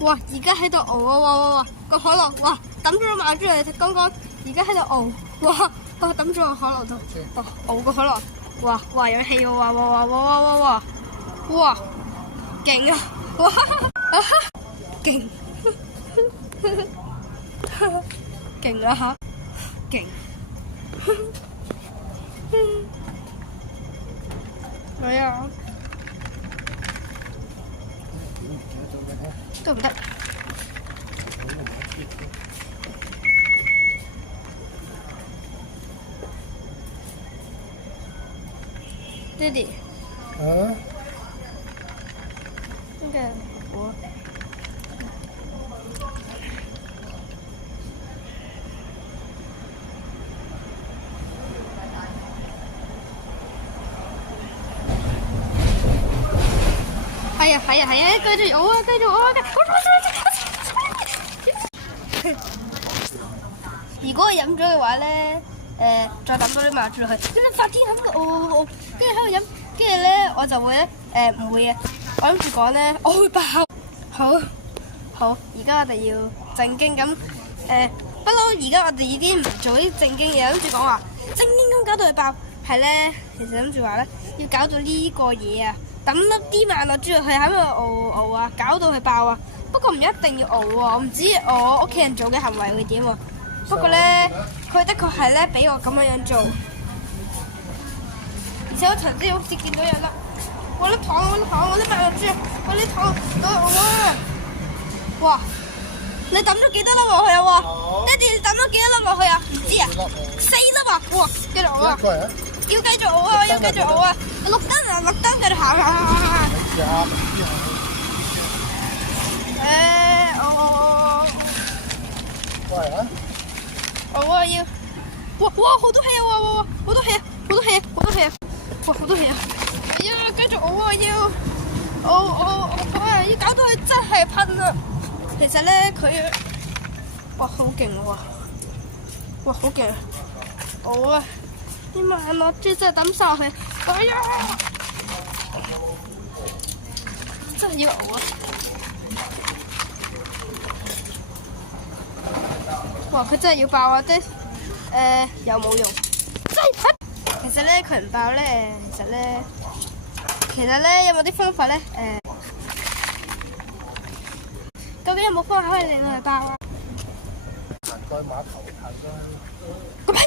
哇！而家喺度熬啊！哇！個可樂哇抌咗埋出嚟，剛剛而家喺度熬，哇！抌咗個可樂度，哇！熬個可樂，哇！有氣喎！哇！勁啊！哇！勁勁啊嚇！勁！哎呀！得唔得？爹哋。啊？那個我。係啊，繼續熬啊！如果我飲咗嘅話咧，再抌多啲麻珠落去，跟住發癲咁熬，跟住喺度飲，跟住咧我就會咧唔會嘅，我諗住講咧我會爆。好，而家我哋要正經咁不嬲，而家我哋已經唔做啲正經嘢，諗住講話正經咁搞到佢爆，係咧其實諗住話咧要搞到呢個嘢啊！抌粒啲萬樂珠落去喺度熬啊，搞到佢爆啊！不過唔一定要熬喎，我唔知我屋企人做嘅行為會點喎。不過咧，佢的確係咧俾我咁樣做，而且我頭先好似見到有粒，我粒糖，我粒萬樂珠，我粒糖，哇！你抌咗幾多粒落去啊？喎，爹哋你抌咗幾多粒落去啊？唔知啊，4粒啊！哇，繼續熬啊！要繼續熬啊！綠燈繼續行。喂啊！熬啊要，哇好多氣啊！哇好多氣啊！哇好多氣啊！哎呀，繼續熬啊要，要搞到佢真係噴啊！其實咧佢，哇好勁喎！哇好勁！熬啊！啲萬樂珠真係抌晒落去，哎呀！真係要熬啊！哇！佢真係要爆啊！有冇用？其實咧佢唔爆咧，其實咧有冇啲方法咧？究竟有冇方法可以令到佢爆啊？行過碼頭行過去。